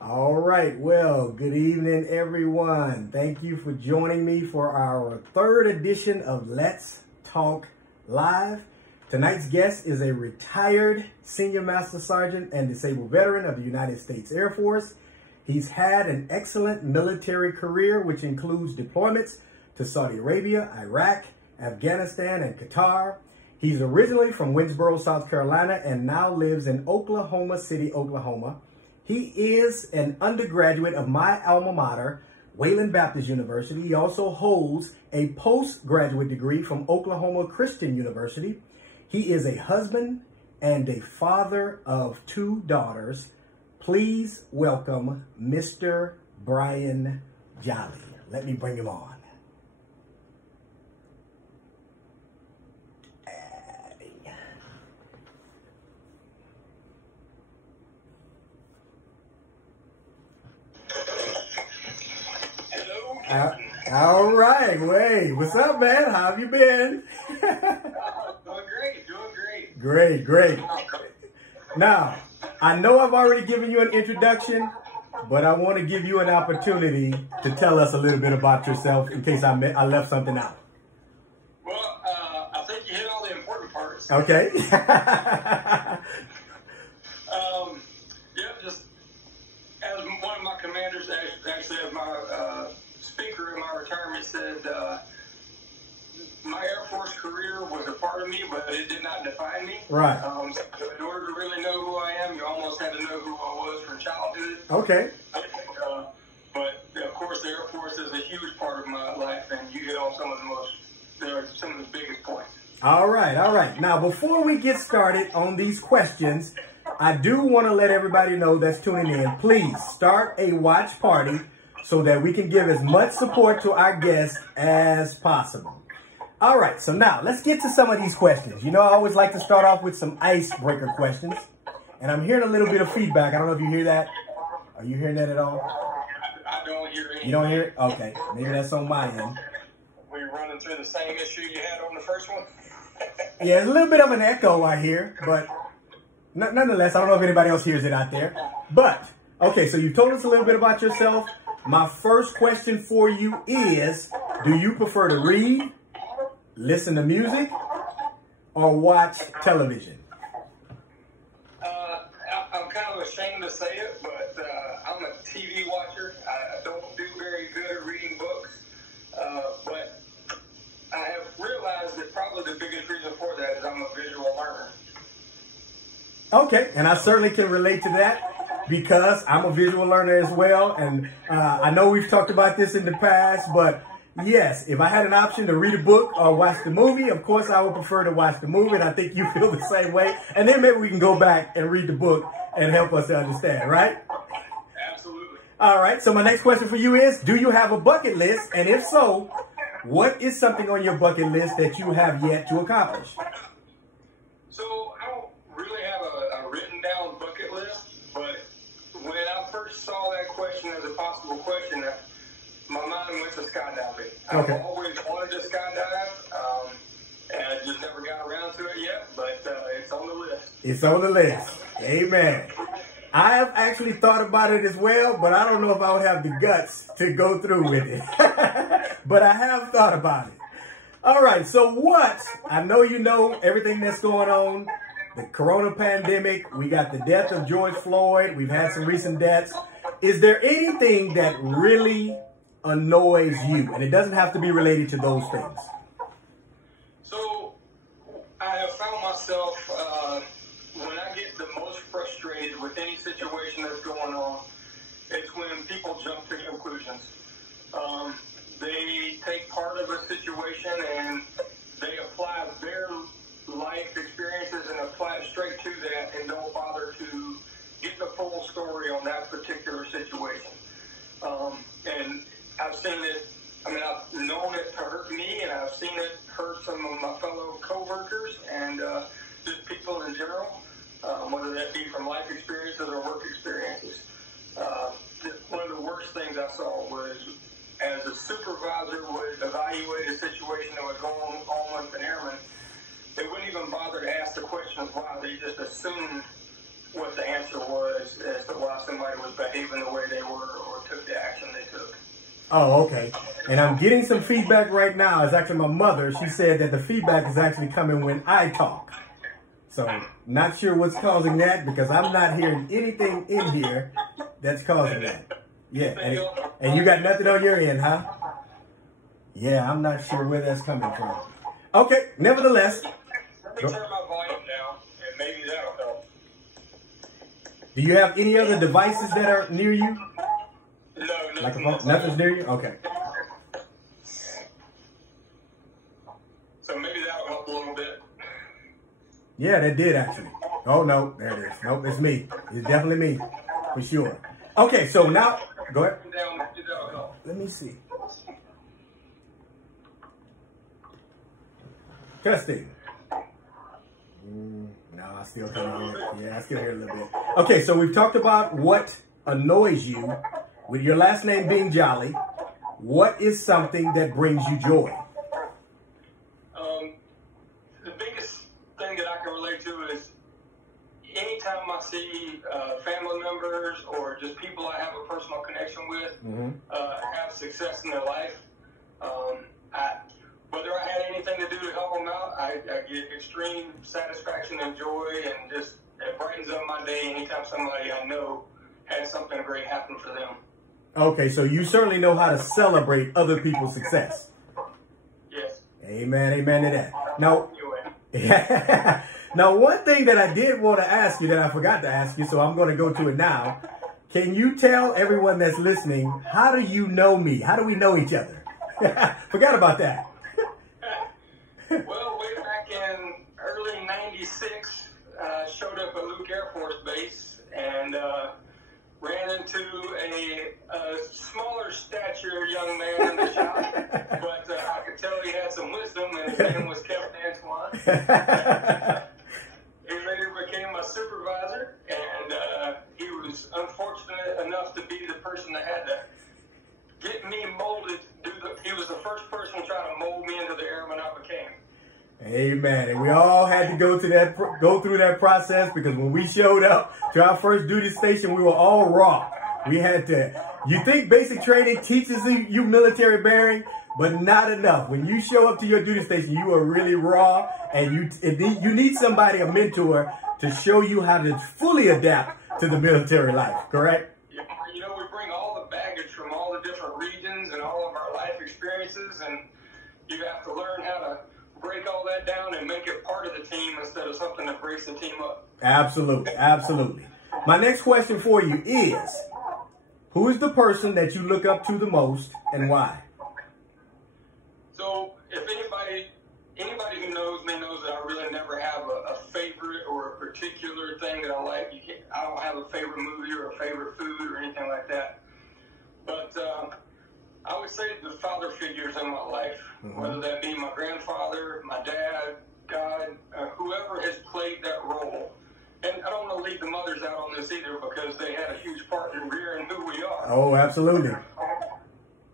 All right. Well, good evening, everyone. Thank you for joining me for our third edition of Let's Talk Live. Tonight's guest is a retired Senior Master Sergeant and disabled veteran of the United States Air Force. He's had an excellent military career, which includes deployments to Saudi Arabia, Iraq, Afghanistan, and Qatar. He's originally from Winsboro, South Carolina, and now lives in Oklahoma City, Oklahoma. He is an undergraduate of my alma mater, Wayland Baptist University. He also holds a postgraduate degree from Oklahoma Christian University. He is a husband and a father of 2 daughters. Please welcome Mr. Brian Jolly. Let me bring him on. All right, Wade. What's up, man? How have you been? Doing great. Great. Now, I know I've already given you an introduction, but I want to give you an opportunity to tell us a little bit about yourself in case I left something out. Well, I think you hit all the important parts. Okay. Just as one of my commanders, actually as my speaker in my retirement said, my Air Force career was a part of me, but it did not define me. Right. So in order to really know who I am, you almost had to know who I was from childhood. Okay. But of course, the Air Force is a huge part of my life, and you hit on some of the biggest points. All right. Now, before we get started on these questions, I do want to let everybody know that's tuning in, please start a watch party so that we can give as much support to our guests as possible. All right, so now let's get to some of these questions. You know, I always like to start off with some icebreaker questions, and I'm hearing a little bit of feedback. I don't know if you hear that. Are you hearing that at all? I don't hear it. You don't hear it? Okay, maybe that's on my end. Were you running through the same issue you had on the first one? Yeah, there's a little bit of an echo I hear, but nonetheless, I don't know if anybody else hears it out there. But, okay, so you told us a little bit about yourself. My first question for you is, do you prefer to read, listen to music, or watch television? I'm kind of ashamed to say it, but I'm a TV watcher. I don't do very good at reading books, but I have realized that probably the biggest reason for that is I'm a visual learner. Okay, and I certainly can relate to that because I'm a visual learner as well. And I know we've talked about this in the past, but yes, if I had an option to read a book or watch the movie, of course I would prefer to watch the movie, and I think you feel the same way. And then maybe we can go back and read the book and help us to understand, right? Absolutely. All right, so my next question for you is, do you have a bucket list? And if so, what is something on your bucket list that you have yet to accomplish? So I don't really have a written down bucket list, but when I first saw that question as a possible question, my mind went to skydiving. Okay. I've always wanted to skydive, and I just never got around to it yet, but it's on the list. It's on the list. Amen. I have actually thought about it as well, but I don't know if I would have the guts to go through with it. But I have thought about it. All right, so I know you know everything that's going on, the corona pandemic, we got the death of George Floyd, we've had some recent deaths. Is there anything that really annoys you? And it doesn't have to be related to those things. So I have found myself, when I get the most frustrated with any situation that's going on, it's when people jump to conclusions. They take part of a situation and they apply their life experiences and apply it straight to that and don't bother to get the full story on that particular situation. And I've seen it, I've known it to hurt me, and I've seen it hurt some of my fellow coworkers and just people in general, whether that be from life experiences or work experiences. One of the worst things I saw was as a supervisor would evaluate a situation that was going on with an airman, they wouldn't even bother to ask the questions why. They just assumed what the answer was as to why somebody was behaving the way they were or took the action they took. Oh, okay. And I'm getting some feedback right now. It's actually my mother. She said that the feedback is actually coming when I talk. So not sure what's causing that because I'm not hearing anything in here that's causing that. Yeah. And you got nothing on your end, huh? Yeah, I'm not sure where that's coming from. Okay. Nevertheless. Let me turn my volume down and maybe that'll help. Do you have any other devices that are near you? No, Like a phone? Nothing's near you? Okay. So maybe that'll help a little bit. Yeah, that did actually. Oh, no. There it is. Nope, it's me. It's definitely me. For sure. Okay, so now, go ahead. Let me see. Testing. No, I still can't hear it. Yeah, I still hear it a little bit. Okay, so we've talked about what annoys you. With your last name being Jolly, what is something that brings you joy? The biggest thing that I can relate to is anytime I see family members or just people I have a personal connection with have success in their life, whether I had anything to do to help them out, I get extreme satisfaction and joy, and just it brightens up my day anytime somebody I know had something great happen for them. Okay, so you certainly know how to celebrate other people's success. Yes. Amen, amen to that. Now, now one thing that I did want to ask you that I forgot to ask you, so I'm going to go to it now. Can you tell everyone that's listening, how do you know me? How do we know each other? Forgot about that. Well, way back in early '96, showed up at Luke Air Force Base and ran into a smaller stature young man in the shop, but I could tell he had some wisdom, and his name was Kevin Antoine. He later became my supervisor, and he was unfortunate enough to be the person that had to get me molded. He was the first person to try to mold me into the airman I became. Amen. And we all had to go through that process, because when we showed up to our first duty station, we were all raw. We had to, you think basic training teaches you military bearing, but not enough. When you show up to your duty station, you are really raw, and you need somebody, a mentor, to show you how to fully adapt to the military life, correct? Yeah, you know, we bring all the baggage from all the different regions and all of our life experiences, and you have to learn how to break all that down and make it part of the team instead of something that breaks the team up. Absolutely, absolutely. My next question for you is, who is the person that you look up to the most and why? So if anybody who knows me knows that I really never have a favorite or a particular thing that I like. I don't have a favorite movie or a favorite food or anything like that. But I would say the father figures in my life, whether that be my grandfather, my dad, God, whoever has played that role. And I don't want to leave the mothers out on this either, because they had a huge part in rearing who we are. Oh, absolutely.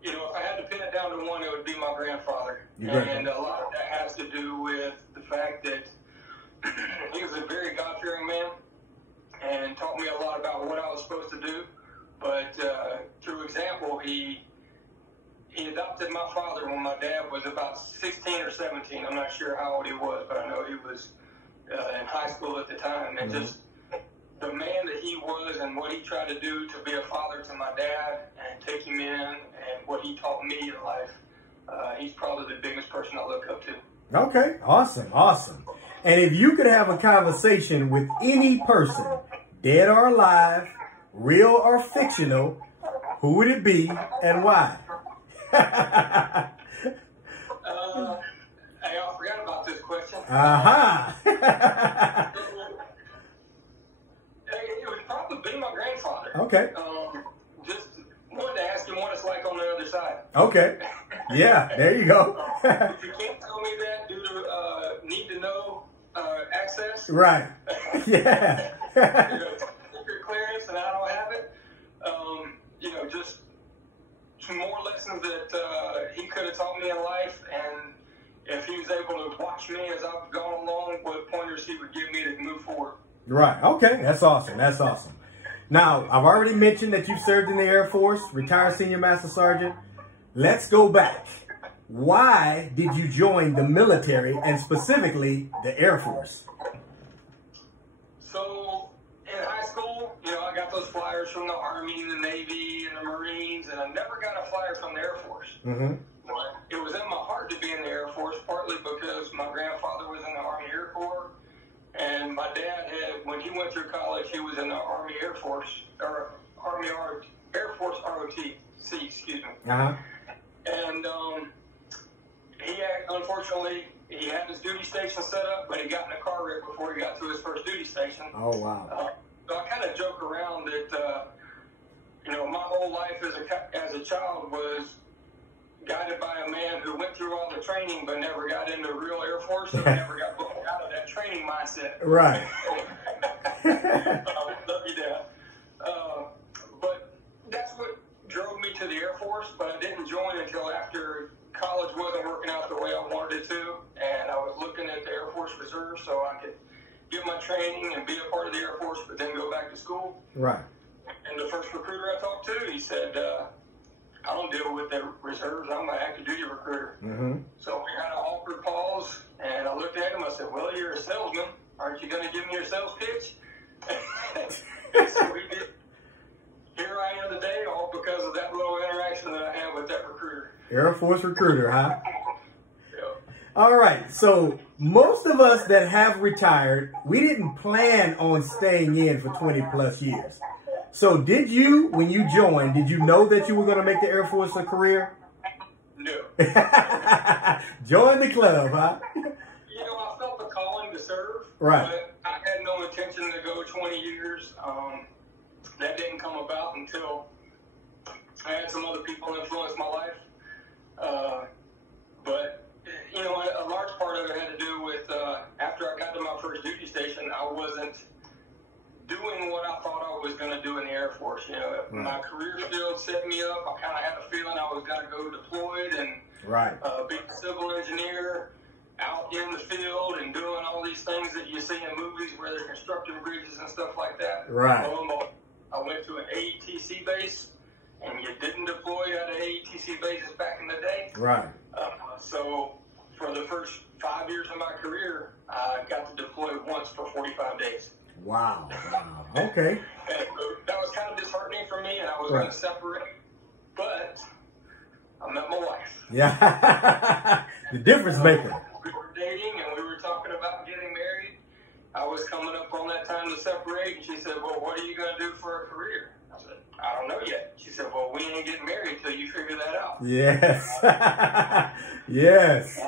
You know, if I had to pin it down to one, it would be my grandfather. And a lot of that has to do with the fact that he was a very God-fearing man and taught me a lot about what I was supposed to do. But through example, he adopted my father when my dad was about 16 or 17. I'm not sure how old he was, but I know he was in high school at the time. And just the man that he was and what he tried to do to be a father to my dad and take him in, and what he taught me in life, he's probably the biggest person I look up to. Okay, awesome, awesome. And if you could have a conversation with any person, dead or alive, real or fictional, who would it be and why? Hey, I forgot about this question. It would probably be my grandfather. Okay. Just wanted to ask him what it's like on the other side. Okay. Yeah, there you go. If you can't tell me that due to need to know access. Right. Yeah. Secret clearance, and I don't have it. Just some more lessons that he could have taught me in life, and if he was able to watch me as I've gone along, what pointers he would give me to move forward. Right. Okay. That's awesome. That's awesome. Now, I've already mentioned that you served in the Air Force, retired Senior Master Sergeant. Let's go back. Why did you join the military and specifically the Air Force? So in high school, I got those flyers from the Army, the Navy, and the Marines, and I never got a flyer from the Air Force. Mm-hmm. But it was in my heart to be in the Air Force, partly because my grandfather was in the Army Air Corps, and my dad when he went through college, he was in the Army Air Force, or Air Force ROTC, excuse me. Uh-huh. And unfortunately, he had his duty station set up, but he got in a car wreck before he got to his first duty station. Oh, wow. So I kind of joke around that, my whole life as a child was guided by a man who went through all the training but never got into real Air Force and never got out of that training mindset. Right. Love you, Dad. But that's what drove me to the Air Force, but I didn't join until after college wasn't working out the way I wanted it to, and I was looking at the Air Force Reserve so I could get my training and be a part of the Air Force, but then go back to school. Right. And the first recruiter I talked to, he said, I don't deal with the reserves. I'm an active duty recruiter. Mm-hmm. So we had an awkward pause, and I looked at him. I said, well, you're a salesman. Aren't you going to give me your sales pitch? So we did. Here I am today, all because of that little interaction that I had with that recruiter. Air Force recruiter, huh? Yeah. All right. So most of us that have retired, we didn't plan on staying in for 20 plus years. So did you, when you joined, did you know that you were going to make the Air Force a career? No. Join the club, huh? I felt the calling to serve. Right. But I had no intention to go 20 years. That didn't come about until I had some other people influence my life. But a large part of it had to do with after I got to my first duty station, I wasn't doing what I thought I was going to do in the Air Force. My career field set me up. I kind of had a feeling I was going to go deployed and be a civil engineer out in the field and doing all these things that you see in movies where they're constructing bridges and stuff like that. Right. I went to an AETC base, and you didn't deploy at an AETC bases back in the day. Right. So for the first 5 years of my career, I got to deploy once for 45 days. Wow. Okay. And that was kind of disheartening for me, and I was going to separate, but I met my wife. Yeah. The difference maker. We were dating, and we were talking about getting married. I was coming up on that time to separate, and she said, well, what are you going to do for a career? I said, I don't know yet. She said, well, we ain't getting married till you figure that out. Yes. Yes.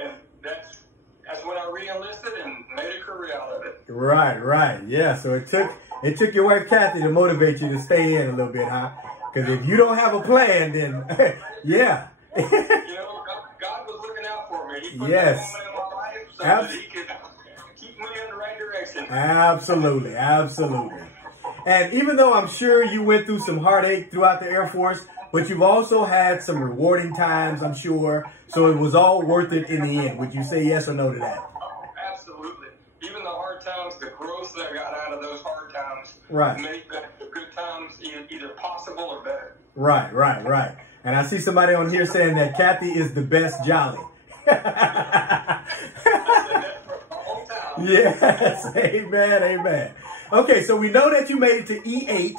And that's when I re-enlisted and made a career out of it. Right. Yeah. So it took your wife Kathy to motivate you to stay in a little bit, huh? Because if you don't have a plan, then yeah. God was looking out for me. He put that woman in my life so that he could keep me in the right direction. Absolutely. And even though I'm sure you went through some heartache throughout the Air Force, but you've also had some rewarding times, I'm sure. So it was all worth it in the end. Would you say yes or no to that? Oh, absolutely. Even the hard times, the growth that I got out of those hard times made the good times either possible or better. Right. And I see somebody on here saying that Kathy is the best Jolly. Yes, amen. Okay, so we know that you made it to E8.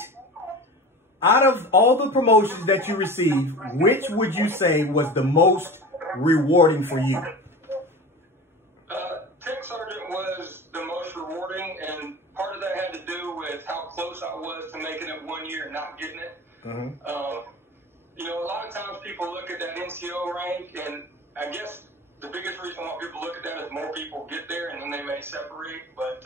Out of all the promotions that you received, which would you say was the most rewarding for you? Tech Sergeant was the most rewarding, and part of that had to do with how close I was to making it 1 year and not getting it. Mm-hmm. A lot of times people look at that NCO rank, and I guess the biggest reason why people look at that is more people get there, and then they may separate. But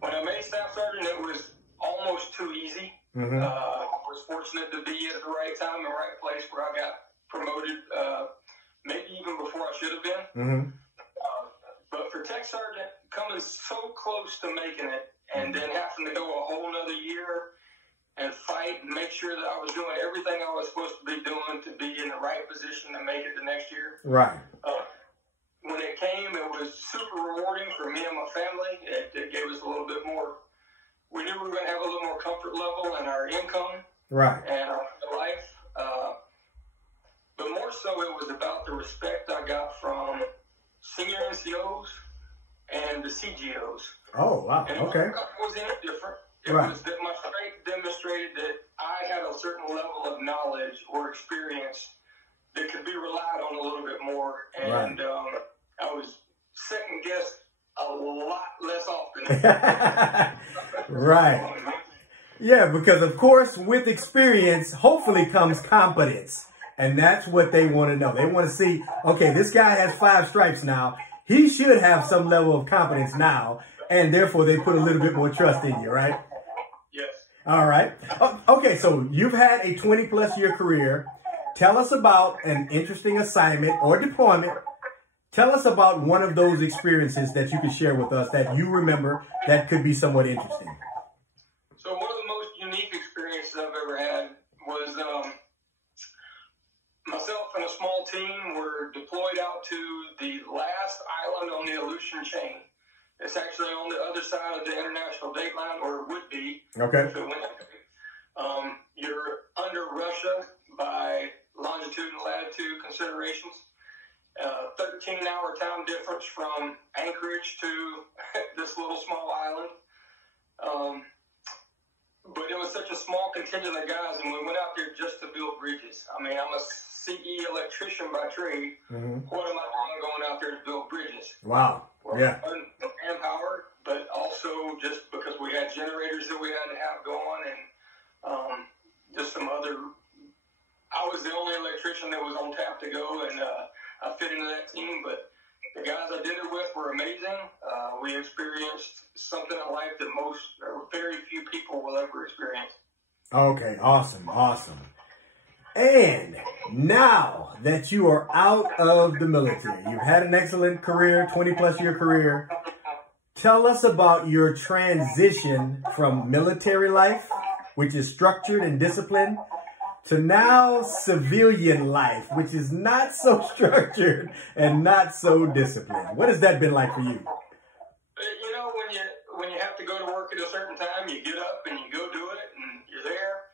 when I made Staff Sergeant, it was almost too easy. Mm-hmm. I was fortunate to be at the right time and right place where I got promoted, maybe even before I should have been. Mm-hmm. But for Tech Sergeant, coming so close to making it and then having to go a whole nother year and fight and make sure that I was doing everything I was supposed to be doing to be in the right position to make it the next year. Right. When it came, it was super rewarding for me and my family. It gave us a little bit more. We knew we were going to have a little more comfort level in our income and our life. But more so, it was about the respect I got from senior NCOs and the CGOs. Oh, wow. And Okay. it wasn't any different. It was that my strength demonstrated that I had a certain level of knowledge or experience that could be relied on a little bit more. And I was second guessed a lot less often. Right. Yeah, because of course, with experience, hopefully comes competence. And that's what they want to know. They want to see, okay, this guy has 5 stripes now. He should have some level of competence now. And therefore, they put a little bit more trust in you, right? Yes. All right. Okay, so you've had a 20-plus year career. Tell us about an interesting assignment or deployment. Tell us about one of those experiences that you could share with us that you remember that could be somewhat interesting. So one of the most unique experiences I've ever had was myself and a small team were deployed out to the last island on the Aleutian chain. It's actually on the other side of the international date line, or it would be. Okay. If it went, you're under Russia by longitude and latitude considerations. 13-hour time difference from Anchorage to this little small island. But it was such a small contingent of guys, and we went out there just to build bridges. I mean, I'm a CE electrician by trade. What am I doing going out there to build bridges? Wow. Yeah. Manpower, but also just because we had generators that we had to have going, and just some other. I was the only electrician that was on tap to go, and I fit into that team. But the guys I did it with were amazing. We experienced something in life that most, or very few people will ever experience. Okay, awesome, awesome. And now that you are out of the military, you've had an excellent career, 20-plus year career. Tell us about your transition from military life, which is structured and disciplined, to now civilian life, which is not so structured and not so disciplined. What has that been like for you? You know, when you have to go to work at a certain time, you get up and you go do it, and you're there.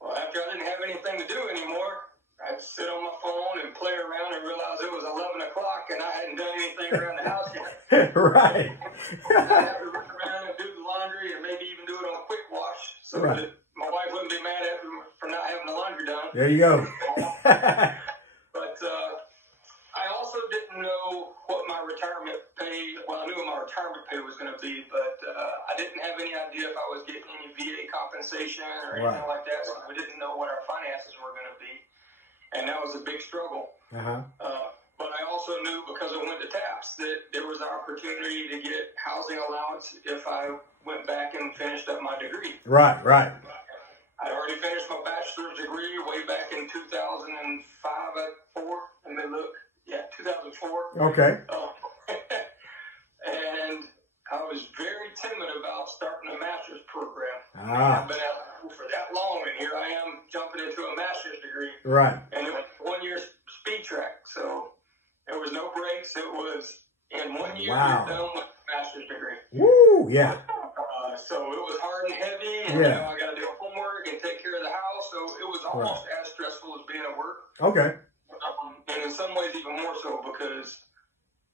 Well, after I didn't have anything to do anymore, I'd sit on my phone and play around and realize it was 11 o'clock and I hadn't done anything around the house yet. Right. I had to run around and do the laundry and maybe even do it on a quick wash so that my wife wouldn't be mad at me for not having the laundry done. There you go. But I also didn't know what my retirement pay, well, I knew what my retirement pay was going to be, but I didn't have any idea if I was getting any VA compensation or anything like that, so we didn't know what our finances were going to be, and that was a big struggle. But I also knew, because I went to TAPS, that there was an opportunity to get housing allowance if I went back and finished up my degree. Right. I'd already finished my bachelor's degree way back in 2005, 2004. Okay. And I was very timid about starting a master's program. I've been out of school for that long, and here I am jumping into a master's degree. Right. And it was 1 year speed track, so there was no breaks. It was in 1 year you're done with a master's degree. Woo, yeah. So it was hard and heavy, and you know, I got to do homework and take care of the house, so it was almost as stressful as being at work. Okay. And in some ways even more so, because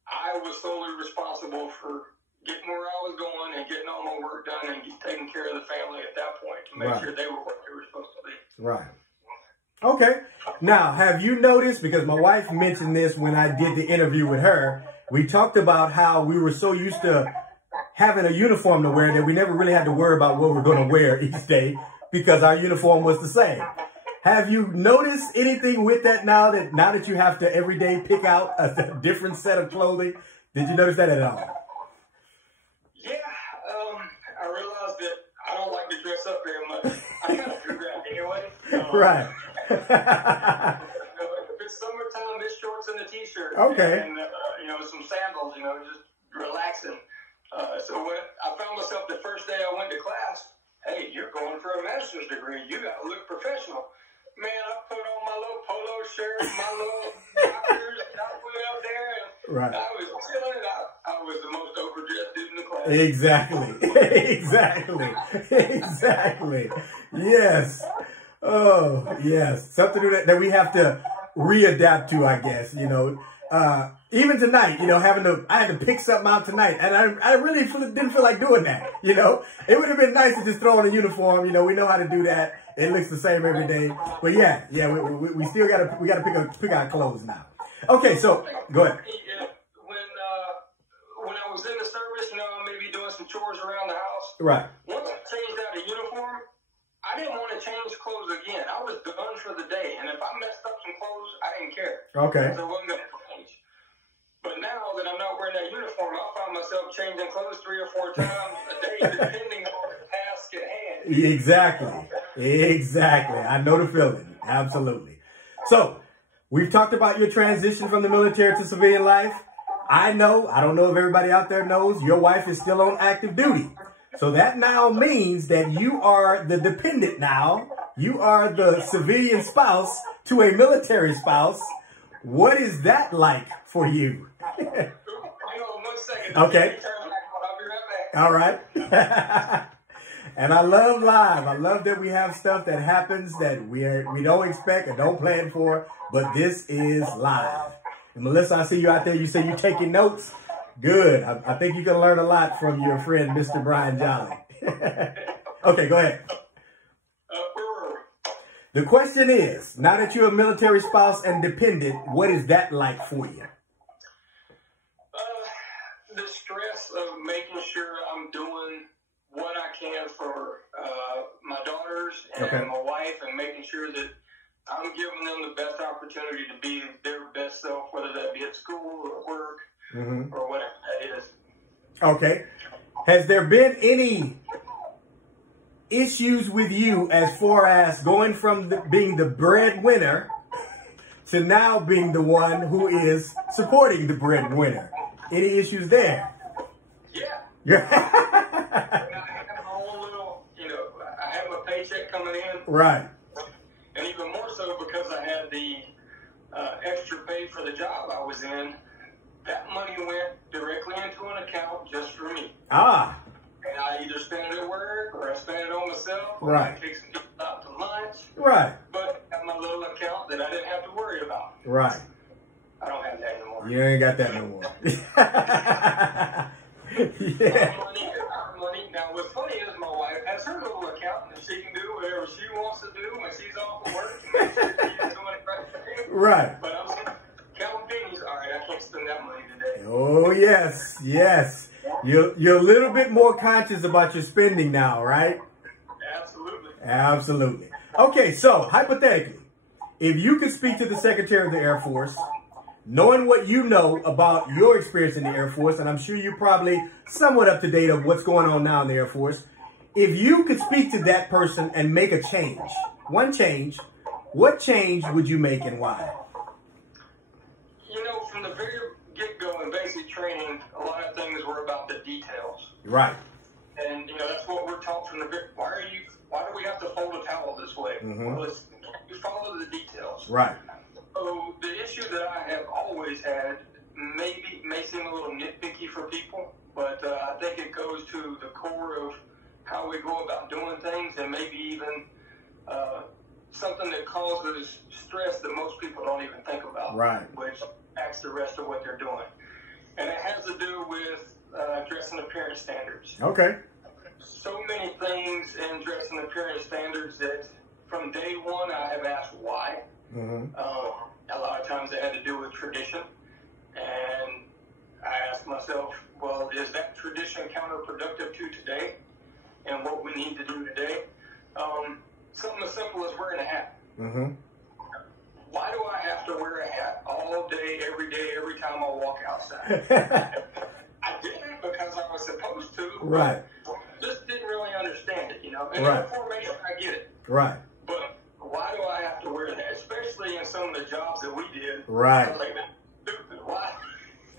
I was solely responsible for getting where I was going and getting all my work done and taking care of the family at that point to make sure they were what they were supposed to be. Right. Okay. Now, have you noticed, because my wife mentioned this when I did the interview with her, we talked about how we were so used to having a uniform to wear that we never really had to worry about what we're going to wear each day because our uniform was the same. Have you noticed anything with that now that you have to every day pick out a different set of clothing? Did you notice that at all? Yeah, I realized that I don't like to dress up very much. I kind of do that anyway. Right. If it's summertime, it's shorts and a t-shirt. Okay. And, some sandals, just relaxing. So when I found myself the first day I went to class, hey, you're going for a master's degree. You got to look professional. Man, I put on my little polo shirt, my little rockers, and I went out there, and I was chilling, and Exactly. Exactly. Exactly. Yes. Oh, yes. Something that we have to readapt to, I guess, you know. Even tonight, you know, I had to pick something out tonight, and I really didn't feel like doing that, you know. It would have been nice to just throw on a uniform, you know. We know how to do that. It looks the same every day. But yeah, we still we gotta pick our clothes now. Okay, so go ahead. When I was in the service, you know, maybe doing some chores around the house. Right. Once I changed out of uniform, I didn't want to change clothes again. I was done for the day, and if I messed up some clothes, I didn't care. Okay. So I wasn't going to change. But now that I'm not wearing that uniform, I find myself changing clothes 3 or 4 times a day, depending on the task at hand. Exactly. Exactly. I know the feeling. Absolutely. So, we've talked about your transition from the military to civilian life. I don't know if everybody out there knows, your wife is still on active duty. So that now means that you are the dependent now. You are the civilian spouse to a military spouse. What is that like for you? Hang on 1 second. Okay. I'll be right back. All right. And I love live. I love that we have stuff that happens that we don't expect or don't plan for, but this is live. And Melissa, I see you out there. You say you're taking notes. Good. I think you can learn a lot from your friend, Mr. Brian Jolly. Okay, go ahead. The question is, now that you're a military spouse and dependent, what is that like for you? The stress of making sure I'm doing what I can for my daughters and my wife, and making sure that I'm giving them the best opportunity to be their best self, whether that be at school or work or whatever that is. Okay. Has there been any issues with you as far as going from being the breadwinner to now being the one who is supporting the breadwinner? Any issues there? Yeah. I have my own little, I have a paycheck coming in. Right. And even more so because I had the extra pay for the job I was in, that money went directly into an account just for me. Ah. And I either spend it at work or I spend it on myself. Right. Or I take some people out to lunch. Right. But I have my little account that I didn't have to worry about. Right. I don't have that anymore. You ain't got that no more. Yeah. Our money. Now, what's funny is my wife has her little account and she can do whatever she wants to do when she's off of work. And make sure she's doing it right. Right. But I'm counting pennies. All right, I can't spend that money today. Oh, yes. Yes. You're a little bit more conscious about your spending now, right? Absolutely. Absolutely. Okay, so hypothetically, if you could speak to the Secretary of the Air Force, knowing what you know about your experience in the Air Force, and I'm sure you're probably somewhat up to date of what's going on now in the Air Force, if you could speak to that person and make a change, one change, what change would you make and why? From the very get-go in basic training, a lot of things were about the details. Right. And, that's what we're taught from the very, why do we have to fold a towel this way? Well, you follow the details. Right. So the issue that I have always had may seem a little nitpicky for people, but I think it goes to the core of how we go about doing things, and maybe even something that causes stress that most people don't even think about. Right. Which acts the rest of what they're doing. And it has to do with dress and appearance standards. Okay. So many things in dress and appearance standards that from day one I have asked why. A lot of times it had to do with tradition. And I asked myself, well, is that tradition counterproductive to today and what we need to do today? Something as simple as wearing a hat. Why do I have to wear a hat all day, every time I walk outside? I didn't because I was supposed to. Right. Just didn't really understand it, And right. in the formation, I get it. Right. But why do I have to wear that? Especially in some of the jobs that we did. Right. I was like, stupid. Why?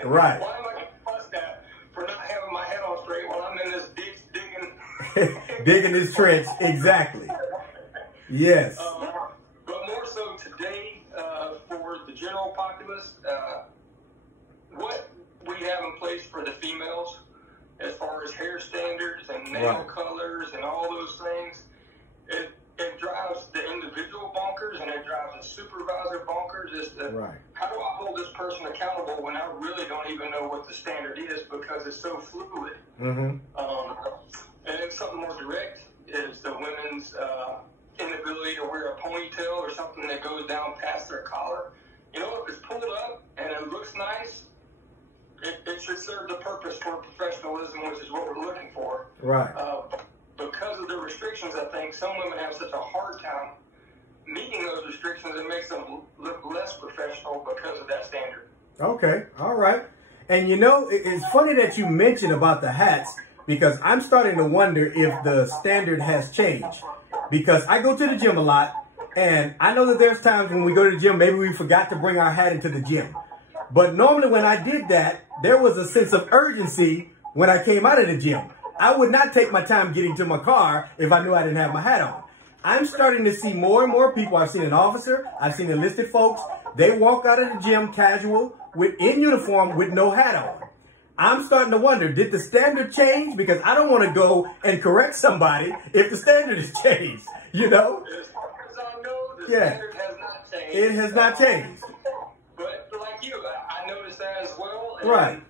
Right. Why am I getting fussed at for not having my head on straight while I'm in this ditch digging? Digging this trench. Exactly. Yes. But more so today, for the general populace, what we have in place for the females as far as hair standards and nail colors and all those things. It drives the individual bonkers, and it drives the supervisor bonkers. Is that how do I hold this person accountable when I really don't even know what the standard is because it's so fluid? And then something more direct is the women's inability to wear a ponytail or something that goes down past their collar. You know, if it's pulled up and it looks nice, it should serve the purpose for professionalism, which is what we're looking for. Because of the restrictions, I think some women have such a hard time meeting those restrictions. It makes them look less professional because of that standard. Okay, all right. And you know, it's funny that you mentioned about the hats, because I'm starting to wonder if the standard has changed. Because I go to the gym a lot, and I know that there's times when we go to the gym, maybe we forgot to bring our hat into the gym. But normally when I did that, there was a sense of urgency when I came out of the gym. I would not take my time getting to my car if I knew I didn't have my hat on. I'm starting to see more and more people. I've seen an officer, I've seen enlisted folks. They walk out of the gym casual, in uniform, with no hat on. I'm starting to wonder, did the standard change? Because I don't want to go and correct somebody if the standard has changed, you know? As far as I know, the standard has not changed. It has not changed. But like you, I noticed that as well. And,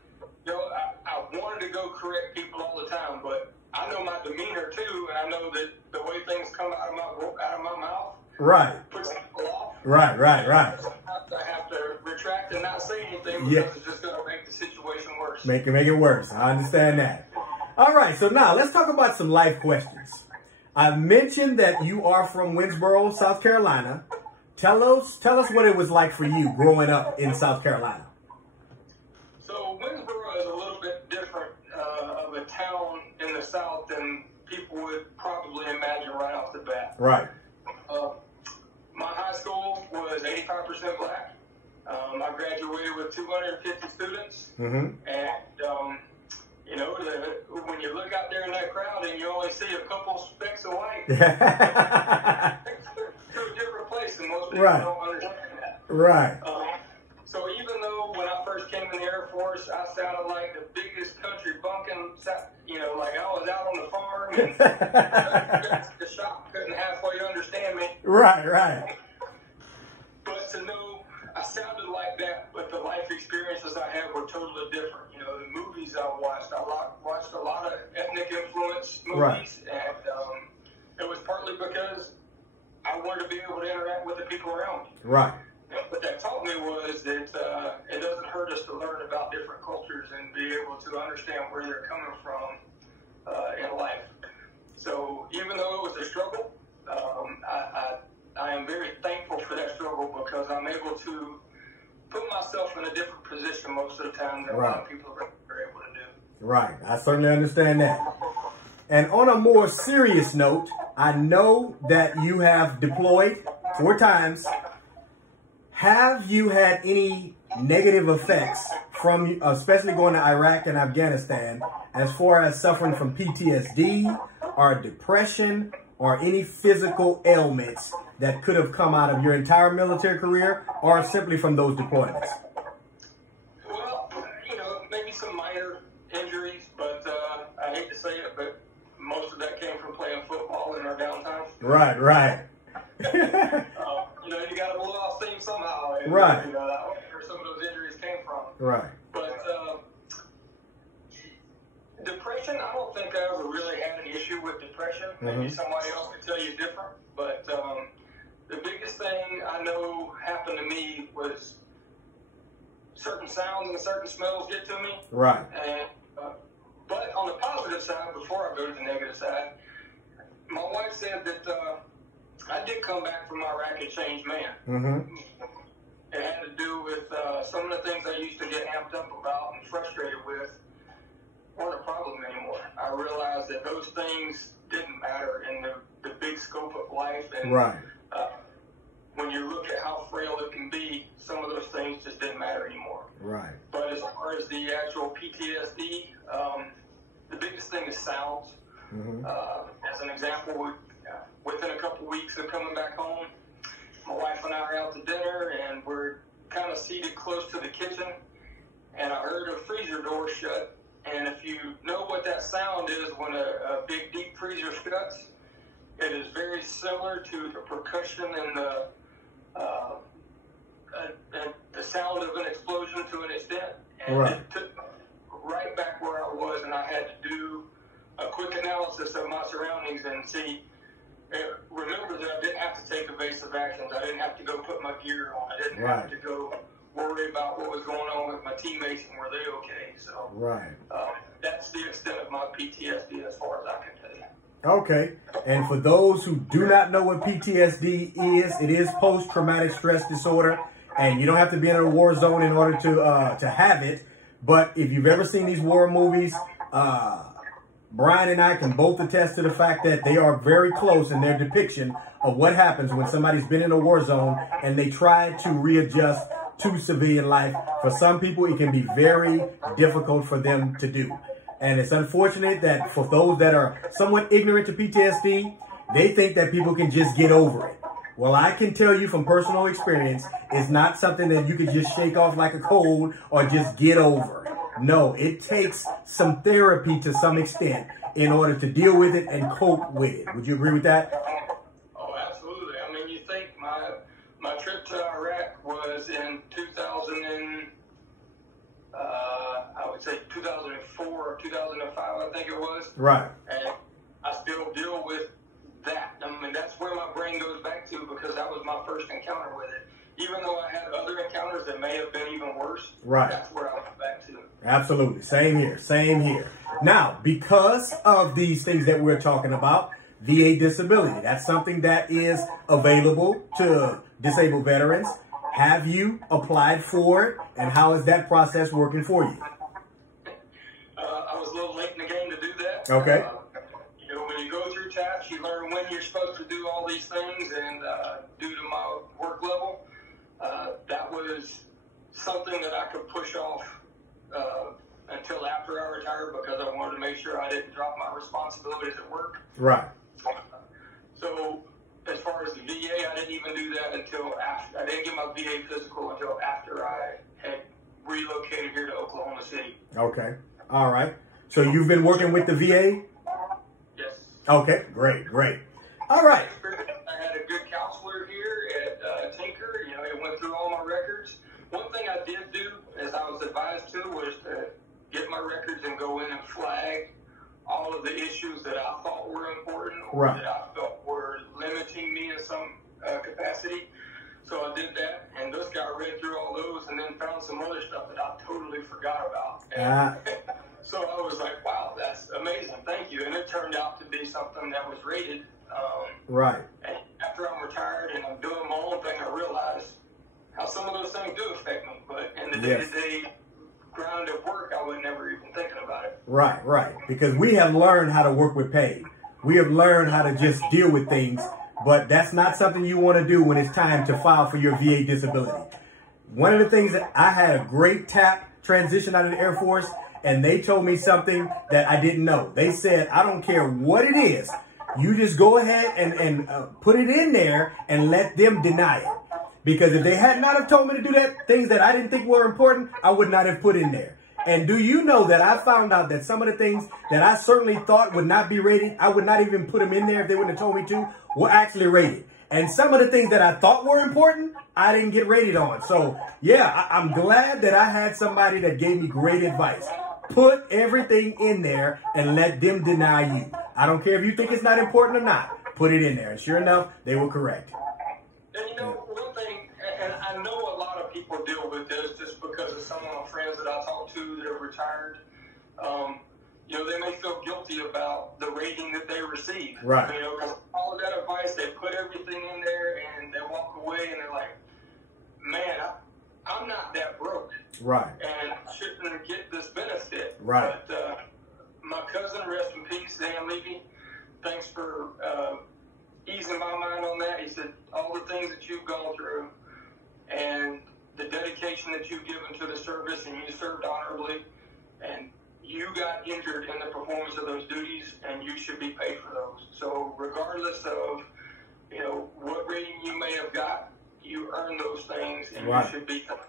you know, I wanted to go correct people all the time, but I know my demeanor too, and I know that the way things come out of my mouth puts people off. Right. I have to retract and not say anything because it's just going to make the situation worse. Make it worse. I understand that. All right, so now let's talk about some life questions. I mentioned that you are from Winnsboro, South Carolina. Tell us what it was like for you growing up in South Carolina. So Winnsboro is a little bit different of a town in the South than people would probably imagine right off the bat. My high school was 85% black. I graduated with 250 students. And, you know, when you look out there in that crowd and you only see a couple specks of white, it's a different place, and most people don't understand that. So even though when I first came in the Air Force, I sounded like the biggest country bumpkin, you know, like I was out on the farm and the shop couldn't halfway understand me. But to know I sounded like that, but the life experiences I had were totally different. You know, the movies I watched a lot of ethnic influence movies, and it was partly because I wanted to be able to interact with the people around me. What that taught me was that it doesn't hurt us to learn about different cultures and be able to understand where they're coming from in life. So even though it was a struggle, I am very thankful for that struggle because I'm able to put myself in a different position most of the time than a lot of people are able to do. I certainly understand that. And on a more serious note, I know that you have deployed 4 times. Have you had any negative effects from, especially going to Iraq and Afghanistan, as far as suffering from PTSD or depression or any physical ailments that could have come out of your entire military career or simply from those deployments? Well, you know, maybe some minor injuries, but I hate to say it, but most of that came from playing football in our downtime. You know, you got to blow off steam somehow. And, you know, that's where some of those injuries came from. But depression, I don't think I ever really had an issue with depression. Maybe somebody else could tell you different. But the biggest thing I know happened to me was certain sounds and certain smells get to me. And, but on the positive side, before I go to the negative side, my wife said that I did come back from Iraq a changed man. It had to do with some of the things I used to get amped up about and frustrated with weren't a problem anymore. I realized that those things didn't matter in the big scope of life. And when you look at how frail it can be, some of those things just didn't matter anymore. But as far as the actual PTSD, the biggest thing is sounds. As an example, within a couple weeks of coming back home, my wife and I are out to dinner, and we're kind of seated close to the kitchen, and I heard a freezer door shut And if you know what that sound is when a big deep freezer shuts, it is very similar to the percussion and the sound of an explosion to an extent. And right. it took me right back where I was, and I had to do a quick analysis of my surroundings and see. Remember that I didn't have to take evasive actions. I didn't have to go put my gear on. I didn't have to go worry about what was going on with my teammates and were they okay. So that's the extent of my PTSD as far as I can tell you. Okay. And for those who do not know what PTSD is, it is post-traumatic stress disorder. And you don't have to be in a war zone in order to have it. But if you've ever seen these war movies, Brian and I can both attest to the fact that they are very close in their depiction of what happens when somebody's been in a war zone and they try to readjust to civilian life. For some people, it can be very difficult for them to do. And it's unfortunate that for those that are somewhat ignorant to PTSD, they think that people can just get over it. Well, I can tell you from personal experience, it's not something that you can just shake off like a cold or just get over. No, it takes some therapy to some extent in order to deal with it and cope with it. Would you agree with that? Oh, absolutely. I mean, you think my trip to Iraq was in 2004 or 2005, I think it was. Right. And I still deal with that. I mean, that's where my brain goes back to because that was my first encounter with it. Even though I had other encounters that may have been even worse, that's where I went back to. Absolutely. Same here. Same here. Now, because of these things that we're talking about, VA disability, that's something that is available to disabled veterans. Have you applied for it, and how is that process working for you? I was a little late in the game to do that. Okay. When you go through TAPS, you learn when you're supposed to do all these things, and due to my work level, that was something that I could push off until after I retired because I wanted to make sure I didn't drop my responsibilities at work. Right. So as far as the VA, I didn't even do that until after. I didn't get my VA physical until after I had relocated here to Oklahoma City. Okay. All right. So you've been working with the VA? Yes. Okay. Great. Great. All right. I had a good counselor here at Tinker. He went through all my records. One thing I did do, as I was advised to, was to get my records and go in and flag all of the issues that I thought were important or that I felt were limiting me in some capacity. So I did that, and this guy read through all those and then found some other stuff that I totally forgot about. And so I was like, wow, that's amazing. Thank you. And it turned out to be something that was rated. And after I'm retired and I'm doing my own thing, I realized how some of those things do affect me. But in the day-to-day grind of work, I was never even thinking about it. Right. Because we have learned how to work with pain. We have learned how to just deal with things, but that's not something you want to do when it's time to file for your VA disability. One of the things that I had a great TAP transition out of the Air Force, and they told me something that I didn't know. They said, I don't care what it is. You just go ahead and put it in there and let them deny it. Because if they had not have told me to do that, things that I didn't think were important, I would not have put in there. And do you know that I found out that some of the things that I certainly thought would not be rated, I would not even put them in there if they wouldn't have told me to, were actually rated. And some of the things that I thought were important, I didn't get rated on. So, yeah, I'm glad that I had somebody that gave me great advice. Put everything in there and let them deny you. I don't care if you think it's not important or not. Put it in there. And sure enough, they were correct. And one thing, and I know a lot of people deal with this just because of some of my friends that I talk to that are retired. They may feel guilty about the rating that they receive. Right. Because all of that advice, they put everything in there and they walk away and they're like, man, I'm not that broke. Right. And I shouldn't get this benefit. Right. But my cousin, rest in peace, Dan Levy, thanks for easing my mind on that. He said, all the things that you've gone through and the dedication that you've given to the service, and you served honorably, and you got injured in the performance of those duties, and you should be paid for those. So regardless of, what rating you may have got, you earned those things, and you should be, But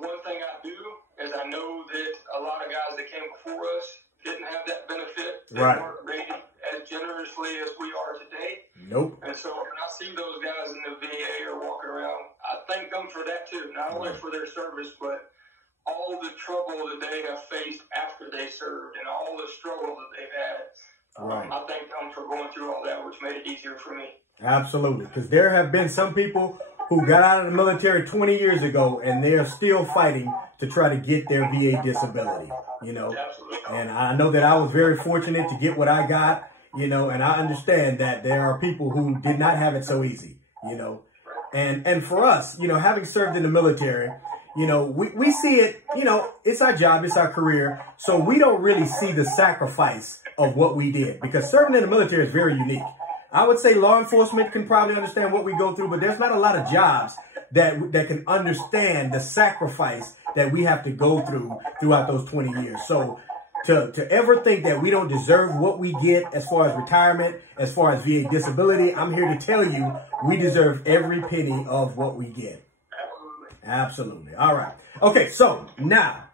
one thing I do is I know that a lot of guys that came before us didn't have that benefit. They Right. weren't rated as generously as we are today. Nope. And so when I see those guys in the VA or walking around, I thank them for that too. Not only for their service, but all the trouble that they have faced after they served and all the struggle that they've had. Right. I thank them for going through all that, which made it easier for me. Absolutely. Because there have been some people who got out of the military 20 years ago and they're still fighting to try to get their VA disability, you know. Absolutely. And I know that I was very fortunate to get what I got, you know, and I understand that there are people who did not have it so easy, you know. And for us, you know, having served in the military, you know, we see it, you know, it's our job, it's our career. So we don't really see the sacrifice of what we did, because serving in the military is very unique. I would say law enforcement can probably understand what we go through, but there's not a lot of jobs that can understand the sacrifice that we have to go through throughout those 20 years. So to ever think that we don't deserve what we get as far as retirement, as far as VA disability, I'm here to tell you we deserve every penny of what we get. Absolutely. All right. Okay, so now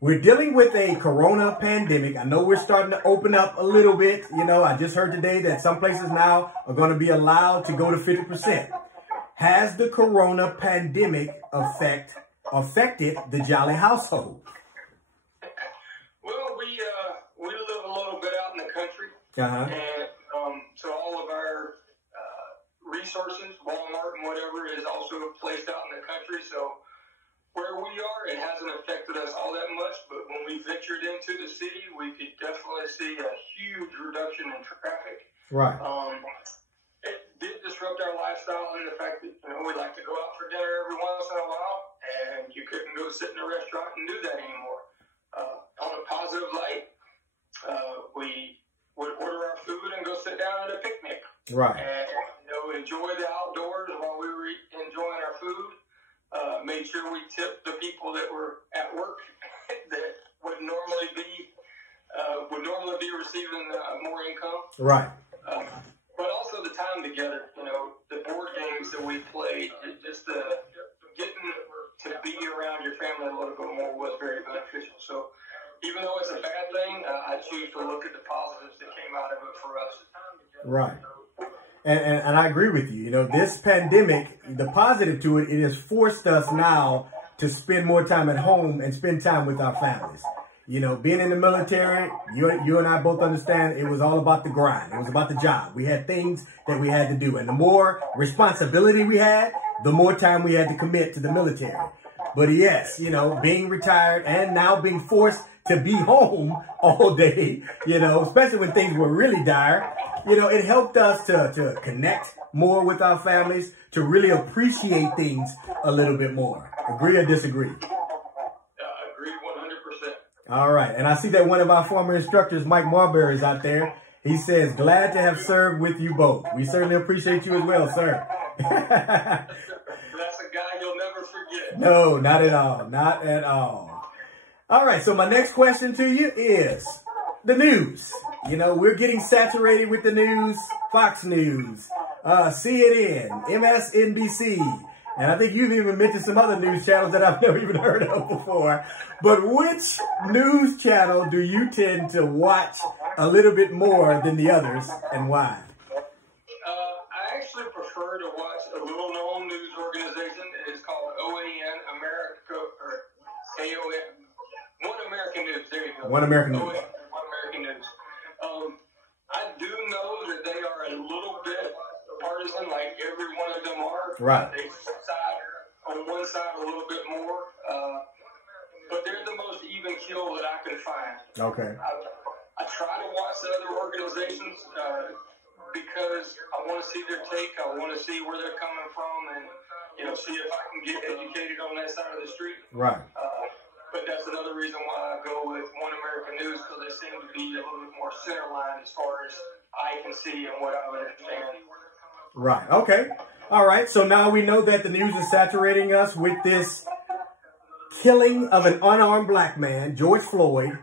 we're dealing with a corona pandemic. I know we're starting to open up a little bit. You know, I just heard today that some places now are going to be allowed to go to 50%. Has the corona pandemic affected the Jolly household? Well, we live a little bit out in the country. And so all of our resources, Walmart and whatever, is also placed out in the country. So where we are, it hasn't affected us all that much, but when we ventured into the city, we could definitely see a huge reduction in traffic. Right. It did disrupt our lifestyle in the fact that, you know, we like to go out for dinner every once in a while, and you couldn't go sit in a restaurant and do that anymore. On a positive light, we would order our food and go sit down at a picnic. Right. And, you know, enjoy the outdoors while we were enjoying our food. Made sure we tipped the people that were at work that would normally be receiving more income. Right. But also the time together, you know, the board games that we played, just getting to be around your family a little bit more was very beneficial. So even though it's a bad thing, I choose to look at the positives that came out of it for us. Right. And I agree with you. You know, this pandemic, the positive to it, it has forced us now to spend more time at home and spend time with our families. You know, being in the military, you and I both understand it was all about the grind. It was about the job. We had things that we had to do. And the more responsibility we had, the more time we had to commit to the military. But yes, you know, being retired and now being forced to be home all day, you know, especially when things were really dire, you know, it helped us to connect more with our families, to really appreciate things a little bit more. Agree or disagree? Agree 100%. All right. And I see that one of our former instructors, Mike Marbury, is out there. He says, glad to have served with you both. We certainly appreciate you as well, sir. That's a guy you'll never forget. No, not at all. Not at all. All right. So my next question to you is the news. You know, we're getting saturated with the news. Fox News, CNN, MSNBC. And I think you've even mentioned some other news channels that I've never even heard of before. But which news channel do you tend to watch a little bit more than the others, and why? I actually prefer to watch a little-known news organization. It is called OAN, America, or AON. One American News. There you go. One American News. One American News. I do know that they are a little bit partisan, like every one of them are. Right. They side on one side a little bit more, but they're the most even keel that I can find. Okay. I try to watch the other organizations because I want to see their take. I want to see where they're coming from, and you know, see if I can get educated on that side of the street. Right. But that's another reason why I go with One American News, because they seem to be a little bit more centerline as far as I can see and what I understand. Right. Okay. All right. So now we know that the news is saturating us with this killing of an unarmed black man, George Floyd.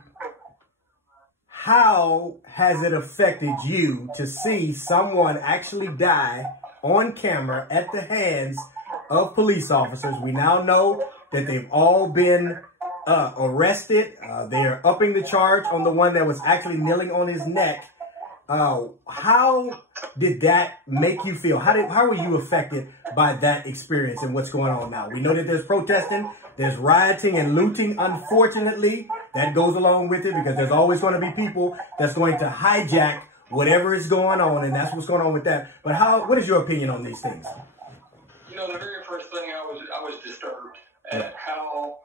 How has it affected you to see someone actually die on camera at the hands of police officers? We now know that they've all been arrested. They're upping the charge on the one that was actually kneeling on his neck. How did that make you feel? How were you affected by that experience and what's going on now? We know that there's protesting, there's rioting and looting. Unfortunately, that goes along with it because there's always going to be people that's going to hijack whatever is going on, and that's what's going on with that. But what is your opinion on these things? You know, the very first thing I was disturbed at how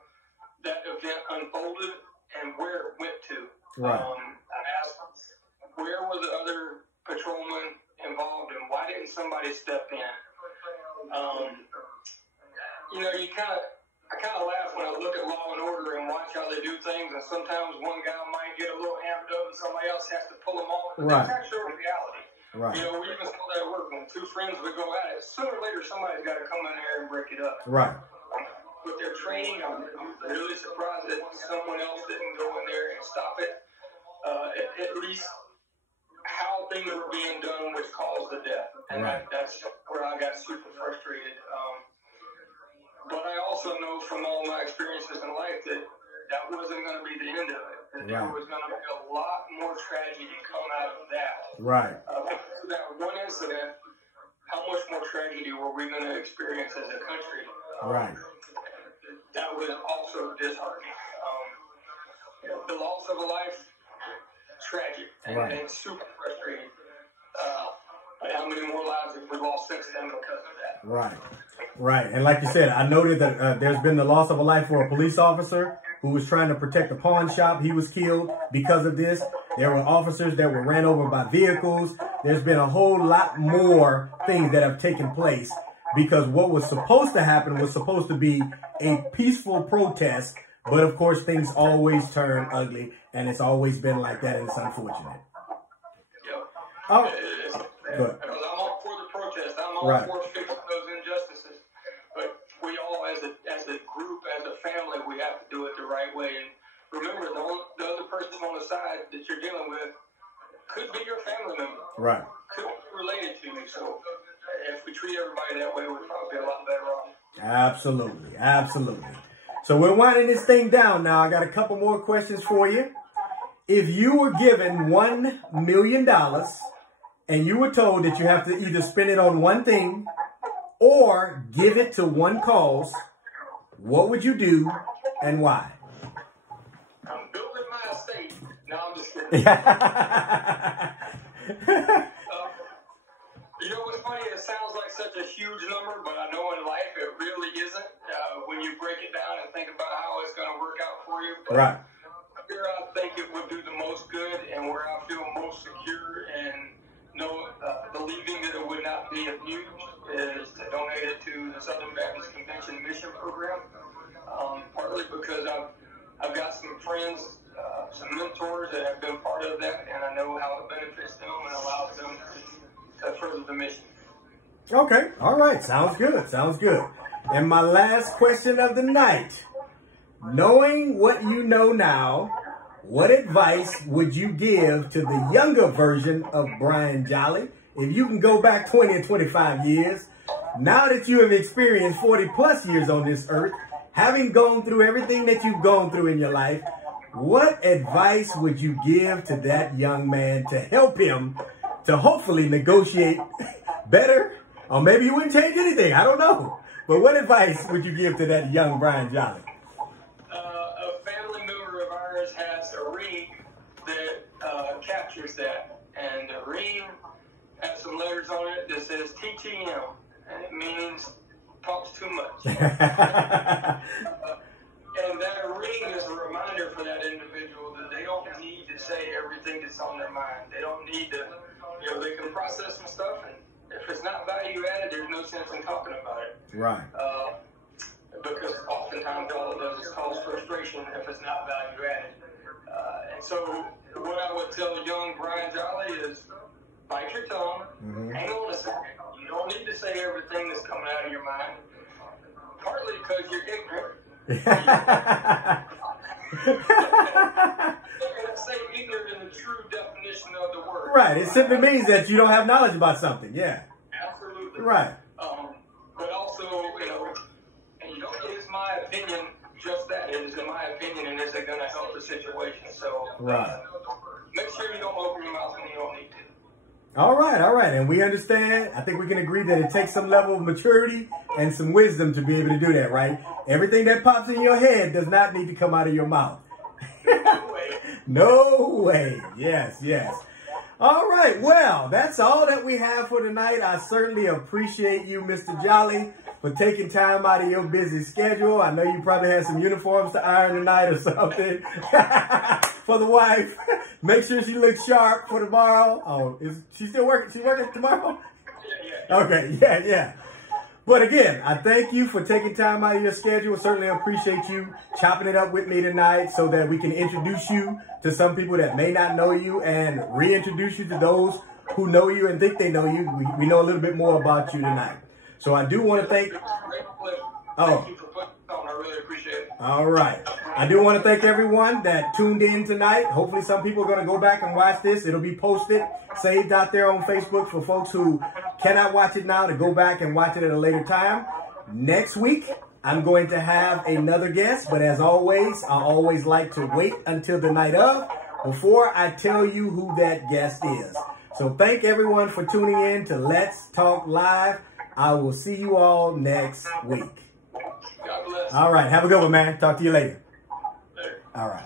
that event unfolded and where it went to. Right. I asked, where were the other patrolmen involved, and why didn't somebody step in? You know, I kind of laugh when I look at Law and Order and watch how they do things, and sometimes one guy might get a little amped up and somebody else has to pull him off. But right. That's actually reality. Right. You know, we even saw that at work when two friends would go at it. Sooner or later, somebody's got to come in there and break it up. Right. With their training, I'm really surprised that someone else didn't go in there and stop it. At least how things were being done, which caused the death. And right. That's where I got super frustrated. But I also know from all my experiences in life that wasn't going to be the end of it. That there was going to be a lot more tragedy come out of that. Right. That one incident, how much more tragedy were we going to experience as a country? Right. That was also disheartening. The loss of a life, tragic, and super frustrating. But how many more lives have we lost since then because of that? Right. Right. And like you said, I noted that there's been the loss of a life for a police officer who was trying to protect a pawn shop. He was killed because of this. There were officers that were ran over by vehicles. There's been a whole lot more things that have taken place because what was supposed to happen was supposed to be a peaceful protest. But of course, things always turn ugly, and it's always been like that, and it's unfortunate. Yep. Oh, good. Because I'm all for the protest. I'm all for fixing those injustices. But we all, as a group, as a family, we have to do it the right way. And remember, the other person on the side that you're dealing with could be your family member. Right. Could be related to you. So if we treat everybody that way, we'd probably be a lot better off. Absolutely. Absolutely. So we're winding this thing down now. I got a couple more questions for you. If you were given $1 million and you were told that you have to either spend it on one thing or give it to one cause, what would you do and why? I'm building my estate. No, I'm just kidding. You know what's funny? It sounds like such a huge number, but I know in life it really isn't. When you break it down and think about how it's going to work out for you. But right. Where I think it would do the most good and where I feel most secure and believing that it would not be abused is to donate it to the Southern Baptist Convention Mission Program. Partly because I've got some friends, some mentors that have been part of that, and I know how it benefits them and allows them to further the mission. Okay. All right. Sounds good. Sounds good. And my last question of the night. Knowing what you know now, what advice would you give to the younger version of Brian Jolly? If you can go back 20 or 25 years, now that you have experienced 40 plus years on this earth, having gone through everything that you've gone through in your life, what advice would you give to that young man to help him to hopefully negotiate better? Or maybe you wouldn't change anything. I don't know. But what advice would you give to that young Brian Jolly? A family member of ours has a ring that captures that. And the ring has some letters on it that says TTM. And it means talks too much. And that ring is a reminder for that individual that they don't need to say everything that's on their mind. They don't need to, they can process some stuff, and if it's not value added, there's no sense in talking about it. Right. Because oftentimes all it does is cause frustration if it's not value added. And so what I would tell young Brian Jolly is bite your tongue, hang on a second. You don't need to say everything that's coming out of your mind, partly because you're ignorant. Say ignorant in the true definition of the word. Right. It simply means that you don't have knowledge about something. Yeah. Absolutely. Right. But also, and it's my opinion, just that, is in my opinion, and is it going to help the situation? So right. Make sure you don't open your mouth when you don't need to. All right. And we understand. I think we can agree that it takes some level of maturity and some wisdom to be able to do that, right? Everything that pops in your head does not need to come out of your mouth. No way. No way. Yes. All right. Well, that's all that we have for tonight. I certainly appreciate you, Mr. Jolly, for taking time out of your busy schedule. I know you probably had some uniforms to iron tonight or something for the wife. Make sure she looks sharp for tomorrow. Oh, is she still working? She's working tomorrow? Yeah. Okay. Yeah. But again, I thank you for taking time out of your schedule. Certainly appreciate you chopping it up with me tonight so that we can introduce you to some people that may not know you and reintroduce you to those who know you and think they know you. We know a little bit more about you tonight. So I do want to thank... Thank you for putting it on. I really appreciate it. All right. I do want to thank everyone that tuned in tonight. Hopefully some people are going to go back and watch this. It'll be posted, saved out there on Facebook for folks who cannot watch it now to go back and watch it at a later time. Next week, I'm going to have another guest, but as always, I always like to wait until the night of before I tell you who that guest is. So thank everyone for tuning in to Let's Talk Live. I will see you all next week. God bless. All right. Have a good one, man. Talk to you later. All right.